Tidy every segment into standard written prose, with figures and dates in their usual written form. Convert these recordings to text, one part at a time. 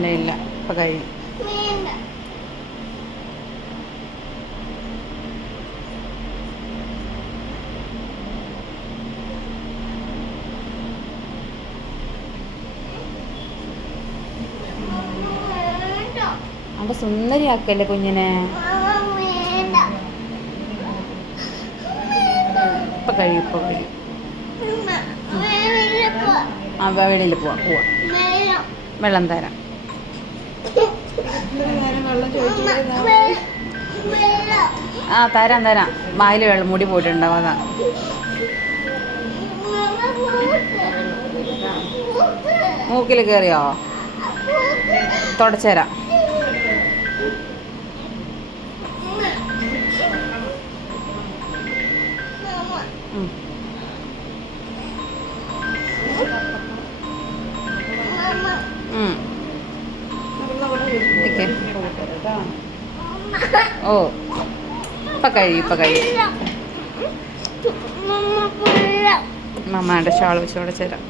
ഇല്ല ഇല്ല ഇപ്പം കഴിയും. അവിടെ സുന്ദരിയാക്കല്ലേ കുഞ്ഞിനെ. ഇപ്പം കഴിയും ഇപ്പം കഴിയും. ആ വെളിയിൽ പോവാം പോവാം. വെള്ളം തരാം. ആ തരാം തരാം. വായിൽ വെള്ളം മുടി പോയിട്ടുണ്ടാവും അതാ. മൂക്കിൽ കയറിയോ? തുടച്ചുതരാം. ഓ ഇപ്പം കഴിയും ഇപ്പം കഴിയും. മമ്മയുടെ ഷാൾ വെച്ച് തുടച്ചുതരാം.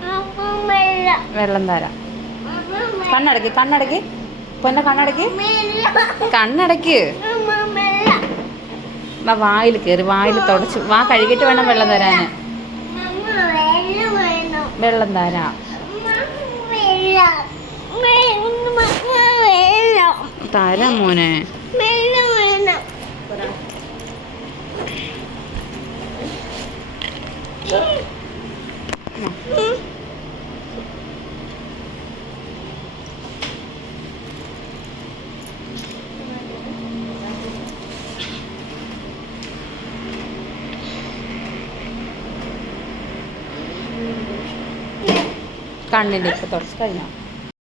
വെള്ളം തരാം. കണ്ണടക്ക് കണ്ണടക്ക് പൊന്നെ കണ്ണടക്ക് കണ്ണടക്ക്. വായിൽ കയറി വായിൽ തുടച്ച് വാ കഴുകിയിട്ട് വേണം വെള്ളം തരാൻ. വെള്ളം തരാം. തരാം മോനെ. കണ്ണിൻ്റെ ഇപ്പം തുടച്ച് കഴിഞ്ഞോ?